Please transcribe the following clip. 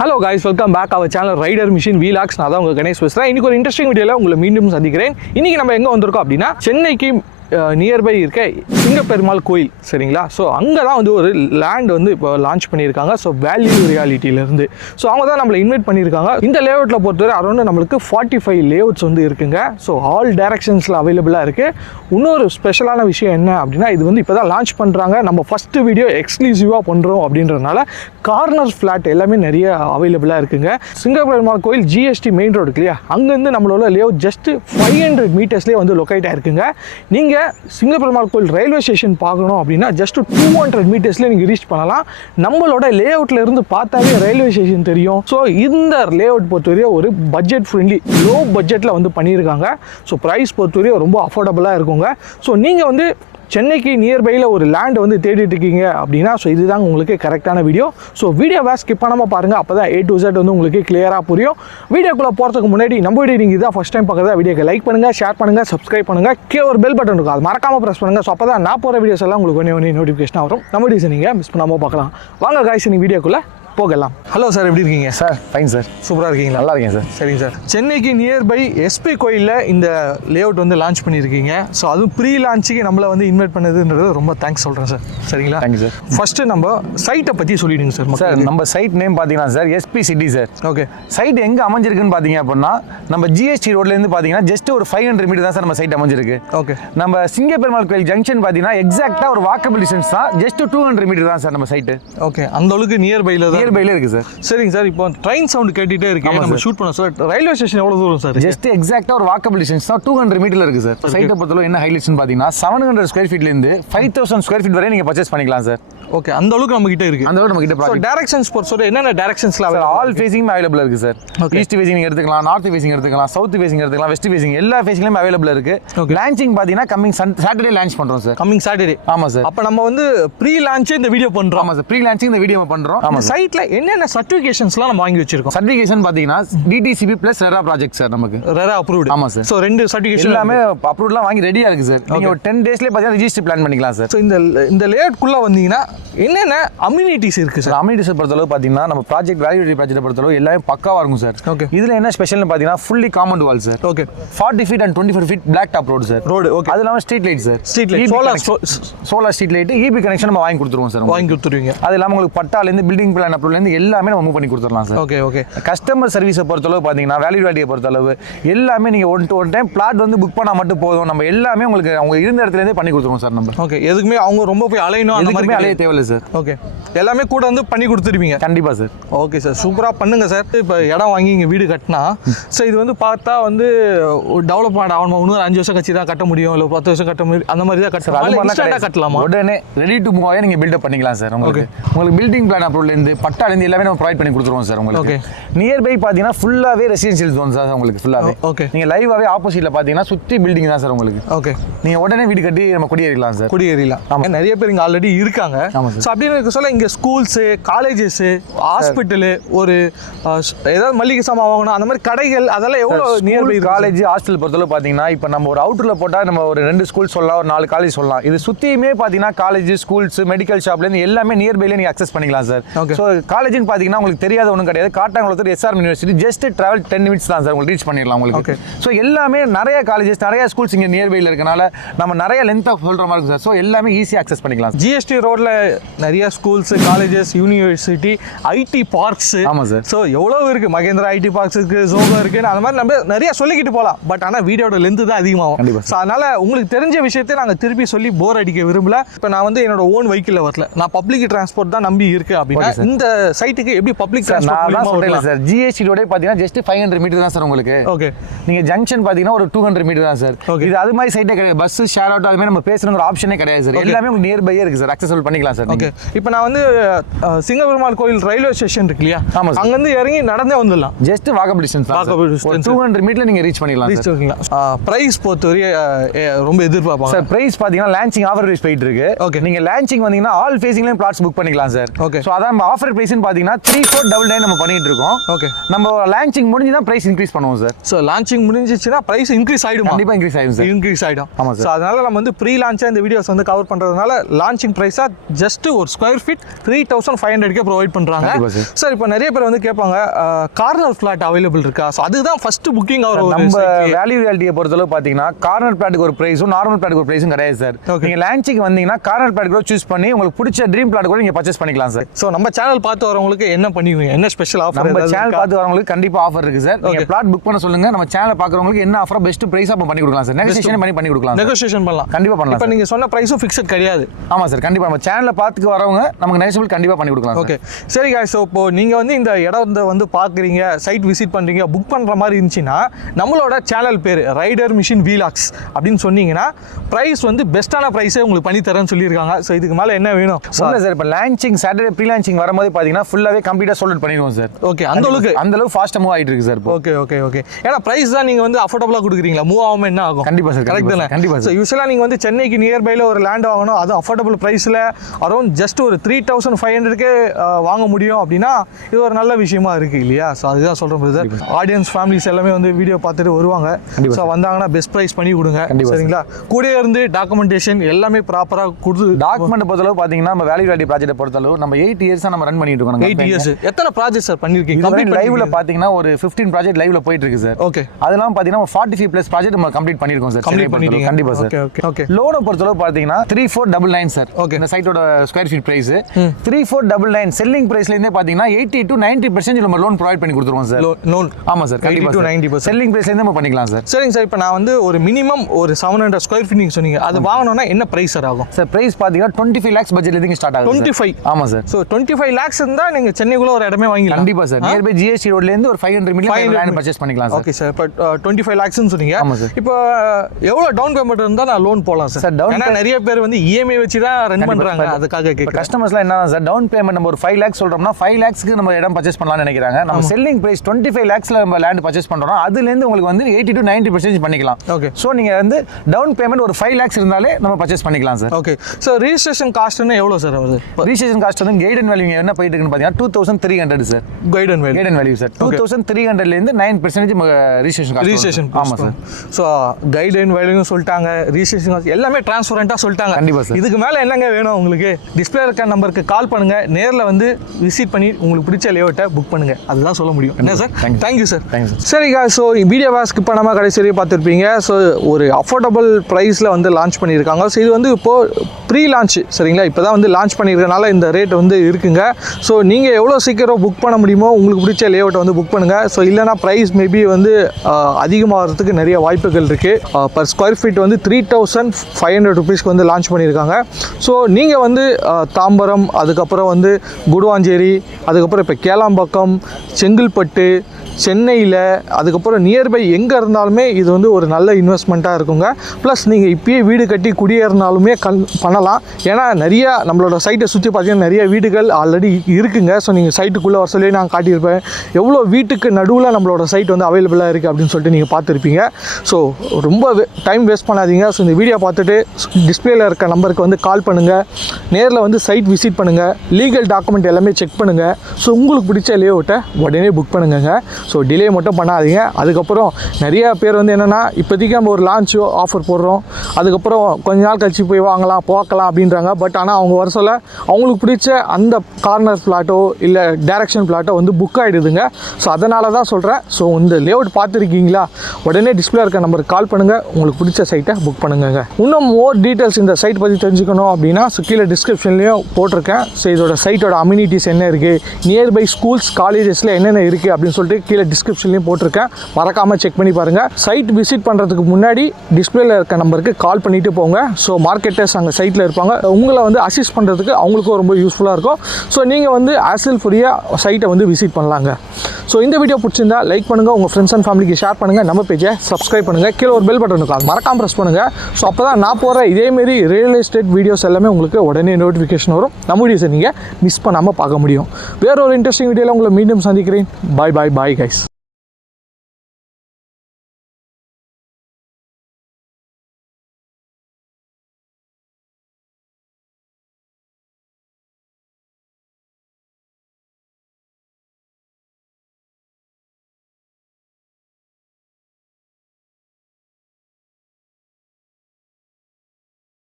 Hello guys, welcome back our channel rider machine வீலாக்ஸ். நான் தான் உங்கள் கணேஷ் பேசுகிறேன். இன்றைக்கி ஒரு இன்ட்ரெஸ்டிங் வீடியோவில் உங்களை மீண்டும் சந்திக்கிறேன். இன்றைக்கி நம்ம எங்கே வந்திருக்கோம் அப்படின்னா சென்னைக்கு நியர்பை இருக்க சிங்கப்பெருமாள் கோயில், சரிங்களா? ஸோ அங்கே தான் வந்து ஒரு லேண்ட் வந்து இப்போ லான்ச் பண்ணியிருக்காங்க. ஸோ வேல்யூ ரியாலிட்டியிலேருந்து ஸோ அவங்க தான் நம்மளை இன்வைட் பண்ணியிருக்காங்க. இந்த லேஅவுட்டில் பொறுத்தவரை அரௌண்ட் நம்மளுக்கு 45 லேஅவுட்ஸ் வந்து இருக்குங்க. ஸோ ஆல் டைரக்ஷன்ஸில் அவைலபிளாக இருக்குது. இன்னொரு ஸ்பெஷலான விஷயம் என்ன அப்படின்னா, இது வந்து இப்போ தான் லான்ச் பண்ணுறாங்க. நம்ம ஃபஸ்ட்டு வீடியோ எக்ஸ்க்ளூசிவாக பண்ணுறோம் அப்படின்றதுனால கார்னர் ஃப்ளாட் எல்லாமே நிறைய அவைலபிளாக இருக்குங்க. சிங்கப்பெருமாள் கோயில் ஜிஎஸ்டி மெயின் ரோடு இல்லையா, அங்கேருந்து நம்மளோட லேஅவுட் ஜஸ்ட் 500 மீட்டர்ஸ்லேயே வந்து லொக்கேட் ஆகிருக்குங்க. நீங்கள் சிங்கப்பெருமாள் கோயில் ரயில்வே ஸ்டேஷன் பார்க்கணும் அப்படின்னா ஜஸ்ட் 200 மீட்டர்ஸ்லேயே நீங்கள் ரீச் பண்ணலாம். நம்மளோட லேஅவுட்டில் இருந்து பார்த்தாலே ரயில்வே ஸ்டேஷன் தெரியும். ஸோ இந்த லேஅவுட் பொறுத்தவரையும் ஒரு பட்ஜெட் ஃப்ரெண்ட்லி, லோ பட்ஜெட்டில் வந்து பண்ணியிருக்காங்க. ஸோ ப்ரைஸ் பொறுத்தவரையும் ரொம்ப அஃபோர்டபுளாக இருக்குங்க. ஸோ நீங்கள் வந்து சென்னைக்கு நியர்பையில் ஒரு லேண்ட் வந்து தேடிட்டு இருக்கீங்க அப்படின்னா ஸோ இதுதான் உங்களுக்கு கரெக்டான வீடியோ. ஸோ வீடியோவை ஸ்கிப் பண்ணாமல் பாருங்கள். அப்போ தான் A to Z வந்து உங்களுக்கு கிளியராக புரியும். வீடியோக்குள்ளே போகிறதுக்கு முன்னாடி நம்ம வீடியோ நீங்கள் இதான் ஃபஸ்ட் டைம் பார்க்குறதா வீடியோக்கு லைக் பண்ணுங்கள், ஷேர் பண்ணுங்கள், சப்ஸ்கிரைப் பண்ணுங்கள். கீழே ஒரு பெல் பட்டன் இருக்கும், அது மறக்காமல் ப்ரெஸ் பண்ணுங்கள். ஸோ அப்போ தான் நான் போகிற வீடியோஸ் எல்லாம் உங்களுக்கு ஒன்றே நோட்டிஃபிகேஷன் வரும். நம்ம வீடியோஸை நீங்கள் மிஸ் பண்ணாமல் பார்க்கலாம். வாங்க காய்ஸ், நீங்கள் வீடியோக்குள்ளே போகலாம். ஹலோ சார், எப்படி இருக்கீங்க? சார் ஃபைன் சார், சூப்பராக இருக்கீங்களா? நல்லா இருக்கேன் சார். சரிங்க சார், சென்னைக்கு நியர்பை எஸ்பி கோயிலில் இந்த லேஅவுட் வந்து லான்ச் பண்ணியிருக்கீங்க. ஸோ அதுவும் ப்ரீ லான்ச்சுக்கு நம்மளை வந்து இன்வைட் பண்ணதுன்றது ரொம்ப தேங்க்ஸ் சொல்கிறேன் சார். சரிங்களா? Thank you sir. ஃபஸ்ட்டு நம்ம சைட்டை பற்றி சொல்லிவிடுங்க சார். சார் நம்ம சைட் நேம் பார்த்தீங்கன்னா sir SP city sir. Okay. Site எங்கே அமைஞ்சிருக்குன்னு பார்த்தீங்க அப்படின்னா நம்ம ஜிஎஸ்டி ரோட்லேருந்து பார்த்தீங்கன்னா ஜஸ்ட் ஒரு 500 மீட்டர் தான் சார் நம்ம சைட் அமைஞ்சிருக்கு. ஓகே. நம்ம சிங்கப்பெருமாள் கோயில் ஜங்ஷன் பார்த்தீங்கன்னா எக்ஸாக்டாக ஒரு வாக்கபிள் டிஸ்டன்ஸ் தான், ஜஸ்ட் 200 மீட்டர் தான் சார் நம்ம சைட்டு. ஓகே, அந்த அளவுக்கு நியர்பையில் இருக்குது சார். சரிங்க சார், இப்போ ட்ரெயின் சவுண்ட் கேட்டுகிட்டே இருக்கு, நம்ம ஷூட் பண்ண சார். ரயில்வே ஸ்டேஷன் எவ்வளோ தூரம் சார்? ஜஸ்ட் எக்ஸாக்டாக ஒரு வாக்கபிள் டிஸ்டன்ஸ் தான், 200 மீட்டரில் இருக்குது சார். சைட்டை பொறுத்தவரை என்ன ஹைலைட்ஸ்னு பார்த்தீங்கன்னா 700 ஸ்கொயர் ஃபீட்லேருந்து 5000 ஸ்கொயர் ஃபீட் வரை நீங்கள் பர்ச்சேஸ் பண்ணிக்கலாம் சார். ஓகே, அந்த அளவுக்கு நம்ம கிட்ட இருக்கு. அந்த அளவுக்கு நம்ம கிட்ட ப்ராஜெக்ட் டைரக்ஷன்ஸ் பொறுத்தவரை என்னென்ன டைரக்ஷன்ஸ்ல ஆல் ஃபேசிங் அவைலபிள் இருக்கு சார். ஈஸ்ட் ஃபேசிங் நீங்க எடுத்துக்கலாம், நார்த் ஃபேசிங் எடுத்துக்கலாம், சவுத் ஃபேசிங் எடுத்துக்கலாம், வெஸ்ட் ஃபேசிங் எல்லா ஃபேசிங்லயும் அவைலபிள் இருக்கு. லான்ச்சிங் பாத்தீங்கன்னா கமிங் சாட்டர்டே லான்ச் பண்றோம் சார். Coming Saturday. ஆமா சார். அப்ப நம்ம வந்து ப்ரீ லான்ச் இந்த வீடியோ பண்றோம். ஆமா சார், ப்ரீ லான்ச்சிங் இந்த வீடியோ பண்றோம். ஆமா, சைட்ல என்னென்ன சர்டிஃபிகேஷன்ஸ்லாம் நம்ம வாங்கி வச்சிருக்கோம். சர்டிஃபிகேஷன் பாத்தீங்கன்னா DTCP plus RERA project sir. நமக்கு ரெரா அப்ரூவ்ட். ஆமா சார். சோ ரெண்டு சர்டிஃபிகேஷன் எல்லாமே அப்ரூவ்ட்லாம் வாங்கி ரெடியா இருக்கு சார். நீங்க ஒரு 10 டேஸ்லயே பாத்தீங்கன்னா ரெஜிஸ்டர் பிளான் பண்ணிக்கலாம் சார். சோ இந்த லேஅவுட் குள்ள வந்தீங்கன்னா என்னென்ன அம்யூனிட்டிஸ் இருக்கு சார்? அம்யூனிட்டிஸ் பொறுத்தளவு பாத்தீங்கன்னா நம்ம ப்ராஜெக்ட் வேல்யூ ப்ராஜெக்ட் பொறுத்தளவு எல்லாமே பக்காவா இருக்கும் சார். ஓகே. இதுல என்ன ஸ்பெஷல்னு பாத்தீங்கன்னா fully compound wall sir. Okay. 40 feet and 24 feet black top road sir. Road. Okay. அது இல்லாம street light sir. Street light, solar street light, EB connection நம்ம வாங்கி கொடுத்துருவோம் சார். வாங்கி கொடுத்துருவீங்க. அது இல்லாம உங்களுக்கு பட்டால இருந்து பில்டிங் பிளான் அப்ரூவல் இருந்து எல்லாமே நம்ம மூவ் பண்ணி கொடுத்துடலாம் சார். ஓகே. ஓகே. கஸ்டமர் சர்வீஸை பொறுத்தளவு பாத்தீங்கன்னா வேல்யூ வேலியை பொறுத்தளவு எல்லாமே நீங்க ஒன் டைம் பிளாட் வந்து புக் பண்ணா மட்டும் போதும். நம்ம எல்லாமே உங்களுக்கு அவங்க இருந்த இடத்துல இருந்தே பண்ணி கொடுத்துருவோம் சார். நம்ம ஓகே, எதுக்குமே அவங்க ரொம்ப போய் அலையணும் அந்த மாதிரி அலைய தேவையில்லை சார். ஓகே, எல்லாமே கூட வந்து பண்ணி கொடுத்துருவீங்க. கண்டிப்பா சார். ஓகே சார், சூப்பராக பண்ணுங்க சார். இப்போ இடம் வாங்கி இங்கே வீடு கட்டினா ஸோ இது வந்து பார்த்தா வந்து டெவலப்மெண்ட் ஆகணும். இன்னும் 5 வருஷம் கட்சி தான் கட்ட முடியும், இல்லை 10 வருஷம் கட்ட முடியும், அந்த மாதிரி தான் கட்டலாமா? உடனே ரெடி டு மூவ் ஆகி நீங்க பில்டப் பண்ணிக்கலாம் சார். உங்களுக்கு பில்டிங் பிளான் அப்ரூவல் இருந்து பட்டால இருந்து எல்லாமே நம்ம ப்ரொவைட் பண்ணி கொடுத்துருவோம் சார். உங்களுக்கு நியர்பை பாத்தீங்கன்னா ஃபுல்லாவே ரெசிடென்ஷியல் ஜோன் சார். உங்களுக்கு ஃபுல்லாவே ஓகே. நீங்க லைவாவே ஆப்போசிட்ல பாத்தீங்கன்னா சுத்தி பில்டிங் தான் சார் உங்களுக்கு. ஓகே. நீங்க உடனே வீடு கட்டி நம்ம குடியேறலாம் சார். குடியேறலாம். நிறைய பேர் இங்கே ஆல்ரெடி இருக்காங்க. ஸோ அப்படின்னு சொல்ல இங்கே ஸ்கூல்ஸு, காலேஜஸ், ஹாஸ்பிட்டலு, ஒரு ஏதாவது மளிகை சாமான் வாங்கணும், அந்த மாதிரி கடைகள் அதெல்லாம் எவ்வளோ நியர்பை? காலேஜ் ஹாஸ்டல் பொறுத்தளவு பார்த்தீங்கன்னா இப்போ நம்ம ஒரு அவுட்டரில் போட்டால் நம்ம ஒரு 2 ஸ்கூல் சொல்லலாம், ஒரு 4 காலேஜ் சொல்லலாம். இது சுற்றியுமே பார்த்தீங்கன்னா காலேஜ், ஸ்கூல்ஸ், மெடிக்கல் ஷாப்லேருந்து எல்லாமே நியர்பைல நீங்கள் அக்சஸ் பண்ணிக்கலாம் சார். ஸோ காலேஜ்னு பார்த்தீங்கன்னா உங்களுக்கு தெரியாத ஒன்றும் கிடையாது. Kattankulathur SRM university just travel 10 minutes தான் சார் உங்களுக்கு ரீச் பண்ணிடலாம் உங்களுக்கு. ஸோ எல்லாமே நிறைய காலேஜஸ், நிறைய ஸ்கூல்ஸ் இங்கே நியர்பையில் இருக்கனால நம்ம நிறைய லென்த் ஆஃப் சொல்கிற மாதிரி இருக்கும் சார். ஸோ எல்லாமே ஈஸியாக அக்சஸ் பண்ணிக்கலாம். GST ரோட்ல நிறைய schools, colleges, university, IT parks. ஆமாம் சார். ஸோ எவ்வளோ இருக்குது, மகேந்திரா IT பார்க்ஸ் இருக்குது, ஜோகா இருக்குது, அந்த மாதிரி நம்ம நிறைய சொல்லிக்கிட்டு போகலாம். பட் ஆனால் வீடியோட லென்த்து தான் அதிகமாகும். ஸோ அதனால் உங்களுக்கு தெரிஞ்ச விஷயத்தை நாங்கள் திருப்பி சொல்லி போர் அடிக்க விரும்பல. இப்போ நான் வந்து என்னோட ஓன் வெஹிக்கிளில் வரல, நான் பப்ளிக் டிரான்ஸ்போர்ட் தான் நம்பி இருக்கு அப்படின்னா இந்த சைட்டுக்கு எப்படி பப்ளிக் டிரான்ஸ்போர்ட்? சார் GST ரோடே பார்த்தீங்கன்னா ஜஸ்ட் 500 மீட்டர் தான் சார் உங்களுக்கு. ஓகே. நீங்கள் ஜங்ஷன் பார்த்தீங்கன்னா ஒரு 200 மீட்டர் தான் சார். இது அது மாதிரி சைட்டே கிடையாது. பஸ் ஷேர் ஆட்டோ அது மாதிரி நம்ம பேசுகிற ஆப்ஷனே கிடையாது சார். எல்லாமே உங்களுக்கு நியர்பையே இருக்குது சார், அக்சஸபிள் பண்ணிக்கலாம் சார். ஓகே. இப்போ நான் வந்து சிங்கப்பெருமாள் கோயில் ரயில்வே ஸ்டேஷன் இருக்கு இல்லையா, அங்கேருந்து இறங்கி நடந்தே வந்துடலாம். ஜஸ்ட் வாக்கபிள் டிஸ்டன்ஸ் தான். 200 மீட்டர்ல நீங்க ரீச் பண்ணிடலாம். பிரைஸ் பொறுத்தவரை ரொம்ப எதிர்பார்ப்பாங்க சார். பிரைஸ் பாத்தீங்கன்னா லான்ச்சிங் ஆஃபர் பிரைஸ் போயிட்டு இருக்கு. ஓகே. நீங்க லான்ச்சிங் வந்தீங்கன்னா ஆல் ஃபேசிங்லயும் பிளாட்ஸ் புக் பண்ணிக்கலாம் சார். ஓகே. சோ அதான் நம்ம ஆஃபர் பிரைஸ்னு பாத்தீங்கன்னா 3499 நம்ம பண்ணிட்டு இருக்கோம். ஓகே. நம்ம லான்ச்சிங் முடிஞ்சா பிரைஸ் இன்க்ரீஸ் பண்ணுவோம் சார். சோ லான்ச்சிங் முடிஞ்சிச்சுனா பிரைஸ் இன்க்ரீஸ் ஆயிடும். கண்டிப்பா இன்க்ரீஸ் ஆயிடும் சார். இன்க்ரீஸ் ஆயிடும். ஆமா சார். சோ அதனால நம்ம வந்து ப்ரீ லான்ச்சா இந்த வீடியோஸ் வந்து கவர் பண்றதுனால லான்ச்சிங் பிரைஸா ஜஸ்ட் ஒரு ஸ்கொயர் ஃபீட் 3500 ப்ரொவைட் பண்ணுறாங்க கண்டிப்பா sir. சார். இப்போ நிறைய பேர் வந்து கேட்பாங்க கார்னர் ஃபிளாட் அவைலபிள் இருக்கா? ஸோ அதுதான் ஃபர்ஸ்ட் புக்கிங் அவர் நம்ம வேல்யூ ரியாலிட்டியை பொறுத்தளவு பார்த்தீங்கன்னா கார்னர் பிளாட்டுக்கு ஒரு ப்ரைஸும் நார்மல் பிளாட்டுக்கு ஒரு ப்ரைஸும் கிடையாது சார். நீங்கள் லான்ச்சிக்கு வந்தீங்கன்னா கார்னர் பிளாட் கூட சூஸ் பண்ணி உங்களுக்கு பிடிச்ச ட்ரீம் பிளாட் கூட நீங்கள் பர்ச்சேஸ் பண்ணிக்கலாம் சார். ஸோ நம்ம சேனல் பார்த்து வரவங்களுக்கு என்ன பண்ணுவீங்க? என்ன ஸ்பெஷல் ஆஃபர்? நம்ம சேனல் பார்த்து வரவங்களுக்கு கண்டிப்பாக ஆஃபர் இருக்குது சார். நீங்கள் பிளாட் புக் பண்ண சொல்லுங்க, நம்ம சேனலை பார்க்குறவங்களுக்கு என்ன ஆஃபர் பெஸ்ட் ப்ரைஸாக பண்ணி கொடுக்கலாம் சார். நெகோசியேஷன் பண்ணி கொடுக்கலாம். நெகோசியேஷன் பண்ணலாம், கண்டிப்பாக பண்ணலாம். இப்போ நீங்கள் சொன்ன ப்ரைஸும் ஃபிக்ஸட் கிடையாது. ஆமாம் சார், கண்டிப்பாக நம்ம சேனலை பார்த்துக்கு வரவங்க நமக்கு நெகோசியபிள் கண்டிப்பாக பண்ணி கொடுக்கலாம். ஓகே சரி guys, ஸோ இப்போ நீங்கள் வந்து இந்த இடம் வந்து பார்க்குறீங்க, சைட் விசிட் பண்ணுறீங்க, புக் பண்ணுற மாதிரி இருந்துச்சுன்னா நம்மளோட சேனல் பேர் ரைடர் மிஷின் வீலாக்ஸ் அப்படின்னு சொன்னீங்கன்னா ப்ரைஸ் வந்து பெஸ்ட்டான ப்ரைஸே உங்களுக்கு பண்ணி தரேன்னு சொல்லியிருக்காங்க. ஸோ இதுக்கு மேலே என்ன வேணும்? இல்லை சார், இப்போ லான்ச்சிங் சாட்டர்டே ப்ரீ லான்ச்சிங் வரும்போது பார்த்தீங்கன்னா ஃபுல்லாகவே கம்ப்ளீட்டாக சோல்ட் பண்ணிடுவோம் சார். ஓகே, அந்த அளவுக்கு ஃபாஸ்ட்டாக மூவ் ஆகிட்டு இருக்கு சார். Okay okay okay. ஏன்னா ப்ரைஸ் தான் நீங்கள் வந்து அஃபோர்டபுளாக கொடுக்குறீங்களா, மூவ் ஆகாமல் என்ன ஆகும்? கண்டிப்பாக சார், கரெக்ட் தானே? கண்டிப்பாக. ஸோ யூஸ்வலாக நீங்கள் வந்து சென்னைக்கு நியர்பையில் ஒரு லேண்ட் வாங்கணும், அதுவும் அஃபோர்டபுள் ப்ரைஸில் அரௌண்ட் ஜஸ்ட் ஒரு 3500 வாங்க முடியும் அப்படின்னா இது ஒரு நல்ல விஷயமா இருக்குது இல்லையா? ஸோ அதுதான் சொல்கிறேன் சார். ஆடியன்ஸ் ஃபேமிலிஸ் எல்லாமே வந்து வீடியோ பார்த்துட்டு வருவாங்க. ஸோ வந்தாங்கன்னா பெஸ்ட் ப்ரைஸ் பண்ணி கொடுங்க சரிங்களா? கூட இருந்து டாக்குமெண்டேஷன் எல்லாமே ப்ராப்பராக கொடுத்து. டாக்குமெண்ட் பொறுத்தளவு பார்த்தீங்கன்னா நம்ம வேல்யூ வேல்யூ ப்ராஜெக்ட் பொறுத்தளவு நம்ம 8 இயர்ஸாக நம்ம ரன் பண்ணிட்டு இருக்கோம். 8 இயர்ஸ் எத்தனை ப்ராஜெக்ட் சார் பண்ணியிருக்கீங்க? லைவ்ல பார்த்தீங்கன்னா ஒரு 15 ப்ராஜெக்ட் லைவ்ல போயிட்டு இருக்கு சார். ஓகே, அதெல்லாம் பார்த்தீங்கன்னா 45+ ப்ராஜெக்ட் நம்ம கம்ப்ளீட் பண்ணியிருக்கோம் சார். கம்ப்ளீட் பண்ணிட்டீங்க. கண்டிப்பாக சார். Okay okay. லோனை பொறுத்தளவு பார்த்தீங்கன்னா 3499 சார். ஓகே, இந்த சைட்டோட ஸ்கொயர் ஃபீட் பிரைஸ் 3499. செல்லிங் பிரைஸ்லேருந்தே பார்த்தீங்கன்னா 80 to 90% நம்ம லோன் ப்ரொவைட் பண்ணி கொடுத்துருவோம் சார். லோன் ஆமாம் சார், 80 to 90%. செல்லிங் பிரைஸ்லேருந்து நம்ம பண்ணிக்கலாம் சார். சரிங்க சார். இப்போ நான் வந்து ஒரு மினிமம் ஒரு 700 ஸ்கொயர் ஃபீட் நீங்கள் சொன்னீங்க, அது வாங்கணும்னா என்ன ப்ரைஸ் சார் ஆகும்? சார் ப்ரைஸ் பார்த்தீங்கன்னா 25 lakhs பட்ஜெட்லேருந்து ஸ்டார்ட் ஆகும். 25? ஆமாம் சார். ஸோ 25 lakhs இருந்தால் நீங்கள் சென்னைக்குள்ள ஒரு இடமே வாங்கிக்கலாம். கண்டிப்பாக சார். நியர்பை ஜிஎஸ்டி ரோட்லேருந்து ஒரு 500 million லேண்ட் பர்ச்சேஸ் பண்ணிக்கலாம் சார். Okay sir. இப்போ 25 lakhsன்னு சொன்னீங்க. ஆமாம் சார். இப்போ எவ்வளோ டவுன் பேமெண்ட் இருந்தால் நான் லோன் போகலாம் சார்? ஏன்னா நிறைய பேர் வந்து இஎம்ஐ வச்சு தான் ரன் பண்ணுறாங்க, அதுக்காக கேட்குறேன். கஸ்டமர்ஸ்லாம் என்ன சார், டவுன் பேமெண்ட் நம்ம ஒரு 5 lakhs சொல்கிறோம்னா 5 lakhsக்கு நம்ம இடம் பர்ச்சேஸ் பண்ணலாம்னு நினைக்கிறாங்க. நம்ம செல்லிங் பிரைஸ் 25 lakhsல நம்ம லேண்ட் பர்ச்சேஸ் பண்ணுறோம். அதுலேருந்து உங்களுக்கு வந்து 80 to 90% பண்ணிக்கலாம். ஓகே. ஸோ நீங்கள் வந்து டவுன் பேமெண்ட் ஒரு 5 lakhs இருந்தாலே நம்ம பர்ச்சேஸ் பண்ணிக்கலாம் சார். ஓகே. ஸோ ரிஜிஸ்ட்ரேஷன் காஸ்ட்னா எவ்வளோ சார் வருது? ரிஜிஸ்ட்ரேஷன் காஸ்ட் வந்து கைட் அண்ட் வேல்யூ என்ன போயிட்டு இருக்குன்னு பார்த்தீங்கன்னா 2300 sir. Guide and value sir 2300லேருந்து 9% ரிஜிஸ்ட்ரேஷன். ஆமாம் sir. So guide and value சொல்லிட்டாங்க, ரிஜிஸ்ட்ரேஷன் காஸ்ட் எல்லாமே டிரான்ஸ்பரண்டாக சொல்லிட்டாங்க. கண்டிப்பாக சார். இதுக்கு மேலே என்னங்க வேணும் உங்களுக்கு? டிஸ்பிளே இருக்க நம்பருக்கு கால் பண்ணுங்க, நேரில் வந்து விசிட் பண்ணி உங்களுக்கு பிடிச்ச லேஅவுட்டை புக் பண்ணுங்க. அதுதான் சொல்ல முடியும். என்ன சார்? Thank you sir. சரிங்க. ஸோ வீடியோவை ஸ்கிப் பண்ணாமல் கடைசி வரையும் பார்த்துருப்பீங்க. ஸோ ஒரு அஃபோர்டபுள் ப்ரைஸில் வந்து லான்ச் பண்ணியிருக்காங்க. ஸோ இது வந்து இப்போது ப்ரீ லான்ச் சரிங்களா? இப்போ தான் வந்து லான்ச் பண்ணியிருக்கனால இந்த ரேட் வந்து இருக்குங்க. ஸோ நீங்கள் எவ்வளோ சீக்கிரம் புக் பண்ண முடியுமோ உங்களுக்கு பிடிச்ச லேஅவுட்டை வந்து புக் பண்ணுங்கள். ஸோ இல்லைனா ப்ரைஸ் மேபி வந்து அதிகமாகிறதுக்கு நிறைய வாய்ப்புகள் இருக்குது. பர் ஸ்கொயர் ஃபீட் வந்து 3500 rupeesக்கு வந்து லான்ச் பண்ணியிருக்காங்க. ஸோ நீங்கள் வந்து தாம்பரம், அதுக்கப்புறம் வந்து குடுவாஞ்சேரி, அதுக்கப்புறம் இப்போ கேளாம்பாக்கம், செங்கல்பட்டு, சென்னையில், அதுக்கப்புறம் நியர்பை எங்கே இருந்தாலுமே இது வந்து ஒரு நல்ல இன்வெஸ்ட்மெண்ட்டாக இருக்குங்க. ப்ளஸ் நீங்கள் இப்பயே வீடு கட்டி குடியேறினாலுமே பண்ணலாம். ஏன்னா நிறையா நம்மளோட சைட்டை சுற்றி பார்த்தீங்கன்னா நிறைய வீடுகள் ஆல்ரெடி இருக்குங்க. ஸோ நீங்கள் சைட்டுக்குள்ளே வர சொல்லி நான் காட்டியிருப்பேன் எவ்வளோ வீட்டுக்கு நடுவில் நம்மளோட சைட் வந்து அவைலபிளாக இருக்குது அப்படின்னு சொல்லிட்டு நீங்கள் பார்த்துருப்பீங்க. ஸோ ரொம்ப டைம் வேஸ்ட் பண்ணாதீங்க. ஸோ இந்த வீடியோ பார்த்துட்டு டிஸ்பிளேயில் இருக்க நம்பருக்கு வந்து கால் பண்ணுங்கள், நேரில் வந்து சைட் விசிட் பண்ணுங்கள், லீகல் டாக்குமெண்ட் எல்லாமே செக் பண்ணுங்கள். ஸோ உங்களுக்கு பிடிச்ச லேஅவுட்டை உடனே புக் பண்ணுங்க. ஸோ டிலே மட்டும் பண்ணாதீங்க. அதுக்கப்புறம் நிறைய பேர் வந்து என்னென்னா இப்போதைக்கு நம்ம ஒரு லான்ச் ஆஃபர் போடுறோம், அதுக்கப்புறம் கொஞ்ச நாள் கழிச்சு போய் வாங்கலாம் பார்க்கலாம் அப்படின்றாங்க. பட் ஆனால் அவங்க வர சொல்ல அவங்களுக்கு பிடிச்ச அந்த கார்னர் ஃப்ளாட்டோ இல்லை டைரக்ஷன் ஃப்ளாட்டோ வந்து புக் ஆகிடுதுங்க. ஸோ அதனால தான் சொல்கிறேன். ஸோ இந்த லேஅவுட் பார்த்துருக்கீங்களா, உடனே டிஸ்பிளே இருக்க நம்பருக்கு கால் பண்ணுங்கள், உங்களுக்கு பிடிச்ச சைட்டை புக் பண்ணுங்க. இன்னும் மோர் டீட்டெயில்ஸ் இந்த சைட் பற்றி தெரிஞ்சுக்கணும் அப்படின்னா கீழே டிஸ்கிரிப்ஷன்லேயும் போட்டிருக்கேன். ஸோ இதோட சைட்டோட அம்யூனிட்டிஸ் என்ன இருக்குது, நியர்பை ஸ்கூல்ஸ் காலேஜஸில் என்னென்ன இருக்குது அப்படின்னு சொல்லிட்டு கீழே டிஸ்கிரிப்ஷன்லையும் போட்டிருக்கேன். மறக்காமல் செக் பண்ணி பாருங்கள். சைட் விசிட் பண்ணுறதுக்கு முன்னாடி டிஸ்பிளேல இருக்க நம்பருக்கு கால் பண்ணிவிட்டு போங்க. ஸோ மார்க்கெட்டர்ஸ் அங்கே சைட்டில் இருப்பாங்க, உங்களை வந்து அசிஸ்ட் பண்ணுறதுக்கு அவங்களுக்கும் ரொம்ப யூஸ்ஃபுல்லாக இருக்கும். ஸோ நீங்கள் வந்து ஆசல் ஃப்ரீயாக சைட்டை வந்து விசிட் பண்ணலாங்க. ஸோ இந்த வீடியோ பிடிச்சிருந்தா லைக் பண்ணுங்கள், உங்கள் ஃப்ரெண்ட்ஸ் அண்ட் ஃபேமிலிக்கு ஷேர் பண்ணுங்கள், நம்ம பேஜை சப்ஸ்கிரைப் பண்ணுங்கள், கீழே ஒரு பெல் பட்டன் இருக்கும், அது மறக்காமல் ப்ரெஸ் பண்ணுங்கள். ஸோ அப்போ தான் நான் போகிற இதேமாரி ரியல் எஸ்டேட் வீடியோஸ் எல்லாமே உங்களுக்கு உடனே நோட்டிஃபிகேஷன் வரும். நம்ம வீடியோஸை நீங்கள் மிஸ் பண்ணாமல் பார்க்க முடியும். வேற ஒரு இன்ட்ரெஸ்டிங் வீடியோவில் உங்களை மீண்டும் சந்திக்கிறேன். Bye guys.